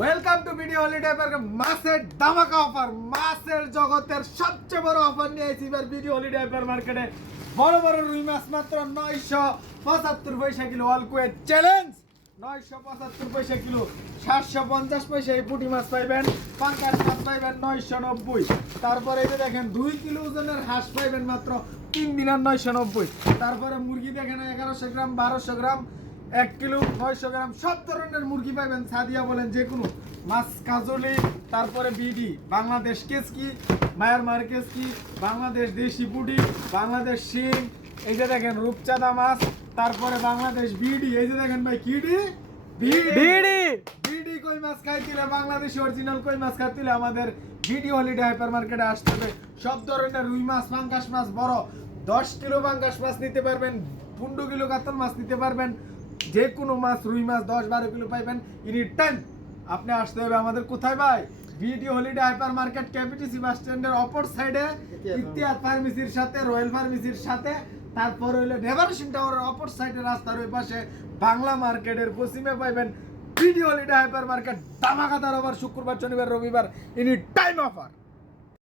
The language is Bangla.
ওয়েলকাম টু ভিডিও হলিডে পার্কের মাসের ধামাকা অফার। মাসের জগতের সবচেয়ে বড় অফার নিয়ে এসেছি এবার ভিডিও হলিডে মার্কেটে। বড় বড় রুই মাছ মাত্র 975 পয়সা কিলো। অলকুয়েট চ্যালেঞ্জ 975 পয়সা কিলো। 750 পয়সা এই পুঁটি মাছ পাইবেন, পাঙ্কাশ মাছ পাইবেন 990। তারপরে এই যে দেখেন 2 কিলো ওজনের হাঁস পাইবেন মাত্র 3 দিনের 990। তারপরে মুরগি দেখেন 1100 গ্রাম, 1200 গ্রাম, 1 কিলো, 900 গ্রাম, সব ধরনের মুরগি পাইবেন। সাদিয়া বলেন যে কোনো মাছ, কাজলি, তারপরে বিডি, বাংলাদেশ কেসকি, মায়ারমার কেসকি, বাংলাদেশ দেশি পুঁটি, বাংলাদেশ শিং, এই যে দেখেন রূপচাঁদা মাছ, তারপরে বাংলাদেশ বিডি, এই যে দেখেন ভাই কিডি বিডি বিডি কই মাছ খাইছিলে, বাংলাদেশি অরিজিনাল কই মাছ খাইছিলে আমাদের ভিডিও হলিডে হাইপার মার্কেটে আসতে হবে। সব ধরনের রুই মাছ, পাঙ্কাশ মাছ, বড় 10 কিলো পাঙ্কাশ মাছ নিতে পারবেন, 15 কিলো কাতল মাছ নিতে পারবেন, যে কোনো মাছ, রুই মাছ 10-12 কিলো পাইবেন এনি টাইম। আপনি আসতে হবে আমাদের কোথায় ভাই? ভিডিও হলিডে হাইপার মার্কেট, ক্যাপিটিসি বাস স্ট্যান্ডের অপর সাইডে, ইতিহাদ ফার্মেসির সাথে, রয়্যাল ফার্মেসির সাথে, তারপর হইলো ডেভারেশন টাওয়ারের অপর সাইডে রাস্তার ওই পাশে বাংলা মার্কেটের পশ্চিমে পাইবেন ভিডিও হলিডে হাইপার মার্কেট। ধামাকাদার অফার শুক্রবার, শনিবার, রবিবার এনি টাইম অফার।